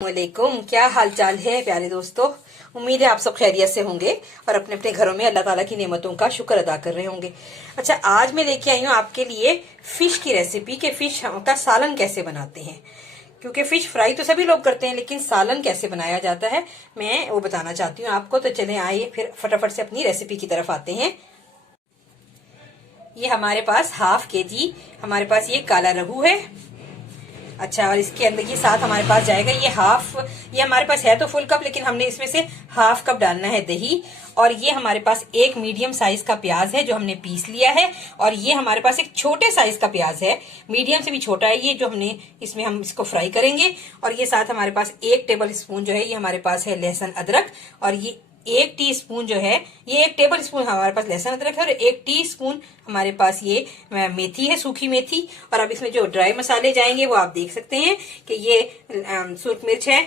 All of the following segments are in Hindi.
वालेकुम, क्या हाल चाल है प्यारे दोस्तों। उम्मीद है आप सब खैरियत से होंगे और अपने अपने घरों में अल्लाह ताला की नेमतों का शुक्र अदा कर रहे होंगे। अच्छा, आज मैं लेके आई हूँ आपके लिए फिश की रेसिपी के फिश का सालन कैसे बनाते हैं। क्योंकि फिश फ्राई तो सभी लोग करते हैं, लेकिन सालन कैसे बनाया जाता है मैं वो बताना चाहती हूँ आपको। तो चले आइए फिर फटाफट से अपनी रेसिपी की तरफ आते हैं। ये हमारे पास हाफ केजी हमारे पास ये काला रहू है। अच्छा, और इसके अंदर ये साथ हमारे पास जाएगा ये हमारे पास है तो फुल कप, लेकिन हमने इसमें से हाफ कप डालना है दही। और ये हमारे पास एक मीडियम साइज का प्याज है जो हमने पीस लिया है। और ये हमारे पास एक छोटे साइज का प्याज है, मीडियम से भी छोटा है ये, जो हम इसको फ्राई करेंगे। और ये साथ हमारे पास 1 टेबल स्पून जो है ये हमारे पास है लहसुन अदरक। और ये 1 टीस्पून जो है ये 1 टेबल स्पून हमारे पास लहसुन अदरक है। और 1 टीस्पून हमारे पास ये मेथी है, सूखी मेथी। और अब इसमें जो ड्राई मसाले जाएंगे वो आप देख सकते हैं कि ये सूर्ख मिर्च है,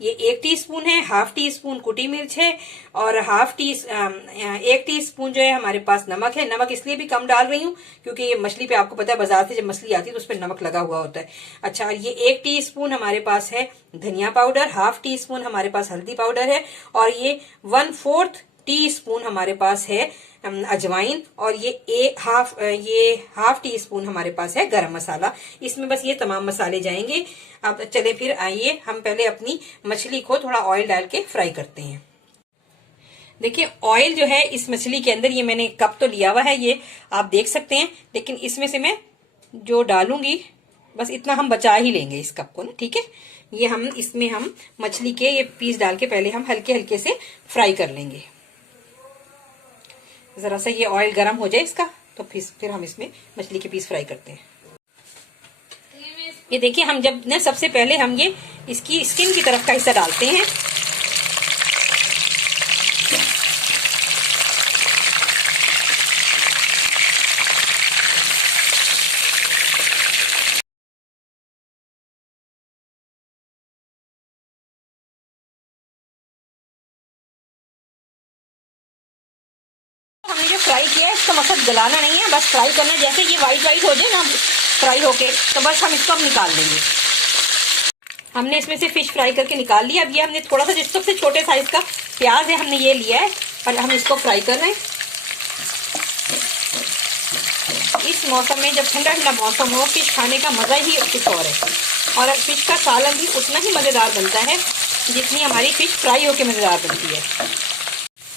ये 1 टीस्पून है। हाफ टी स्पून कुटी मिर्च है। और 1 टीस्पून जो है हमारे पास नमक है। नमक इसलिए भी कम डाल रही हूँ क्योंकि ये मछली पे आपको पता है बाजार से जब मछली आती है तो उस पर नमक लगा हुआ होता है। अच्छा, ये 1 टीस्पून हमारे पास है धनिया पाउडर, हाफ टी स्पून हमारे पास हल्दी पाउडर है। और ये 1/4 टीस्पून हमारे पास है अजवाइन। और ये हाफ टी स्पून हमारे पास है गरम मसाला। इसमें बस ये तमाम मसाले जाएंगे। अब चले फिर आइए हम पहले अपनी मछली को थोड़ा ऑयल डाल के फ्राई करते हैं। देखिए, ऑयल जो है इस मछली के अंदर, ये मैंने कप तो लिया हुआ है, ये आप देख सकते हैं, लेकिन इसमें से मैं जो डालूंगी बस इतना हम बचा ही लेंगे इस कप को ना, ठीक है। इसमें हम मछली के ये पीस डाल के पहले हम हल्के हल्के से फ्राई कर लेंगे। जरा सा ये ऑयल गर्म हो जाए इसका, तो फिर हम इसमें मछली के पीस फ्राई करते हैं। ये देखिए, हम जब ना सबसे पहले हम ये इसकी स्किन की तरफ का हिस्सा डालते हैं। हमने जो फ्राई किया है इसका मकसद गलाना नहीं है, बस फ्राई करना। जैसे ये वाइट हो जाए ना फ्राई होके, तो बस हम इसको अब निकाल लेंगे। हमने इसमें से फिश फ्राई करके निकाल लिया। अब ये हमने थोड़ा सा जिस सबसे छोटे साइज का प्याज है हमने ये लिया है और हम इसको फ्राई कर रहे हैं। इस मौसम में जब ठंडा ठंडा मौसम हो, फिश खाने का मजा ही कुछ और है। और फिश का सालन भी उतना ही मजेदार बनता है जितनी हमारी फिश फ्राई होके मजेदार बनती है।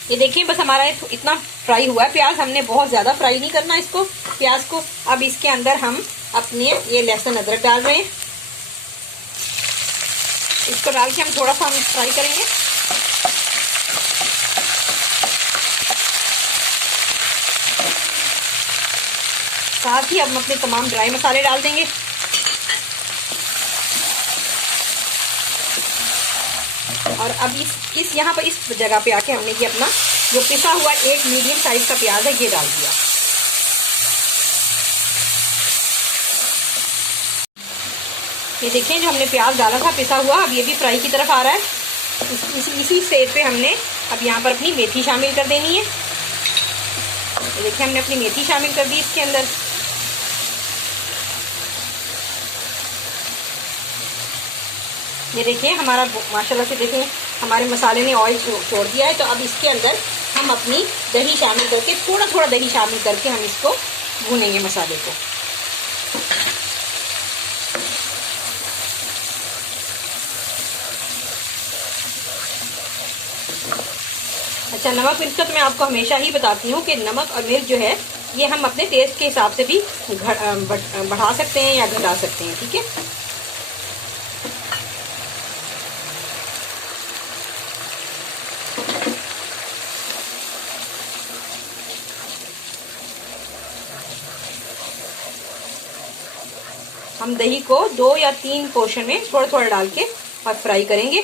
ये देखिए, बस हमारा इतना फ्राई हुआ है प्याज, हमने बहुत ज्यादा फ्राई नहीं करना इसको प्याज को। अब इसके अंदर हम अपने ये लहसुन अदरक डाल रहे हैं। इसको डाल के हम थोड़ा सा फ्राई करेंगे। साथ ही हम अपने तमाम ड्राई मसाले डाल देंगे। और अब इस यहाँ पर इस जगह पे आके हमने ये अपना जो पिसा हुआ 1 मीडियम साइज का प्याज है ये डाल दिया। ये देखें, जो हमने प्याज डाला था पिसा हुआ, अब ये भी फ्राई की तरफ आ रहा है। इसी स्टेज पे हमने अब यहाँ पर अपनी मेथी शामिल कर देनी है। ये देखिए, हमने अपनी मेथी शामिल कर दी इसके अंदर। ये देखिए, हमारा माशाल्लाह से देखें हमारे मसाले ने ऑयल छोड़ दिया है। तो अब इसके अंदर हम अपनी दही शामिल करके, थोड़ा थोड़ा दही शामिल करके हम इसको भूनेंगे मसाले को। अच्छा, नमक मिर्च का तो मैं आपको हमेशा ही बताती हूँ कि नमक और मिर्च जो है ये हम अपने टेस्ट के हिसाब से भी बढ़ा सकते हैं या घटा सकते हैं, ठीक है। हम दही को 2 या 3 पोर्शन में थोड़ा थोड़ा डाल के और फ्राई करेंगे।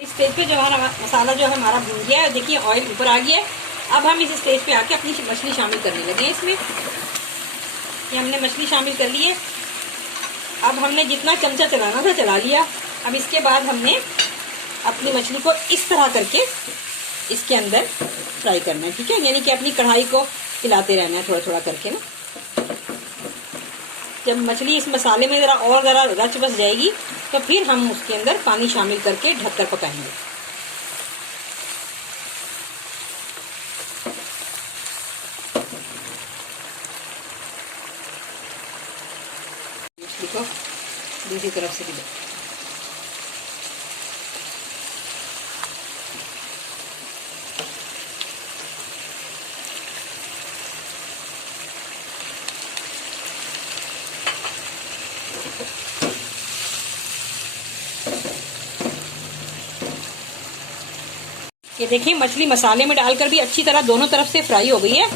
इस स्टेज पे जो हमारा मसाला जो है हमारा भून गया है, देखिए ऑयल ऊपर आ गया है। अब हम इस स्टेज पे आके अपनी मछली शामिल करने लगे हैं इसमें। ये हमने मछली शामिल कर ली है। अब हमने जितना चमचा चलाना था चला लिया। अब इसके बाद हमने अपनी मछली को इस तरह करके इसके अंदर फ्राई करना है, ठीक है। यानी कि अपनी कढ़ाई को हिलाते रहना है थोड़ा थोड़ा करके ना। जब मछली इस मसाले में जरा रच बस जाएगी तो फिर हम उसके अंदर पानी शामिल करके ढककर पकाएंगे। मछली को दूसरी तरफ से भी ये देखिए मछली मसाले में डालकर भी अच्छी तरह दोनों तरफ से फ्राई हो गई है।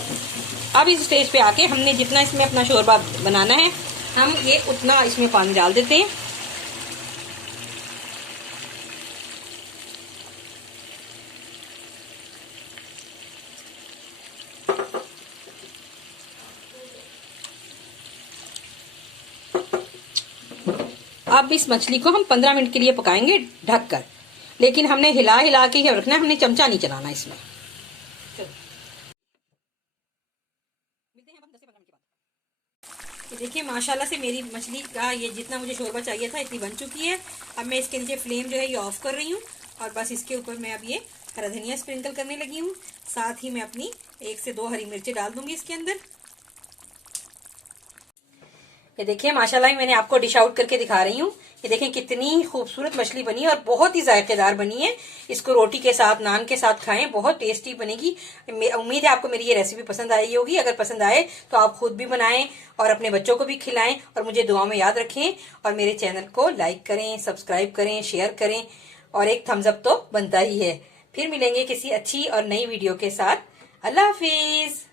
अब इस स्टेज पे आके हमने जितना इसमें अपना शोरबा बनाना है हम ये उतना इसमें पानी डाल देते हैं। अब इस मछली को हम 15 मिनट के लिए पकाएंगे ढककर, लेकिन हमने हिला हिला के ही रखना है, हमने चमचा नहीं चलाना इसमें। मिलते हैं 10 से 15 मिनट के बाद। ये देखिए माशाल्लाह से मेरी मछली का ये जितना मुझे शोरबा चाहिए था इतनी बन चुकी है। अब मैं इसके नीचे फ्लेम जो है ये ऑफ कर रही हूँ और बस इसके ऊपर मैं अब ये हरा धनिया स्प्रिंकल करने लगी हूँ। साथ ही मैं अपनी 1 से 2 हरी मिर्चें डाल दूंगी इसके अंदर। ये देखिए माशाल्लाह मैंने आपको डिश आउट करके दिखा रही हूँ। ये देखें कितनी खूबसूरत मछली बनी है और बहुत ही जायकेदार बनी है। इसको रोटी के साथ, नान के साथ खाएं, बहुत टेस्टी बनेगी। उम्मीद है आपको मेरी ये रेसिपी पसंद आई होगी। अगर पसंद आए तो आप खुद भी बनाएं और अपने बच्चों को भी खिलाएं और मुझे दुआ में याद रखें। और मेरे चैनल को लाइक करें, सब्सक्राइब करें, शेयर करें और एक थम्स अप तो बनता ही है। फिर मिलेंगे किसी अच्छी और नई वीडियो के साथ। अल्लाह हाफिज।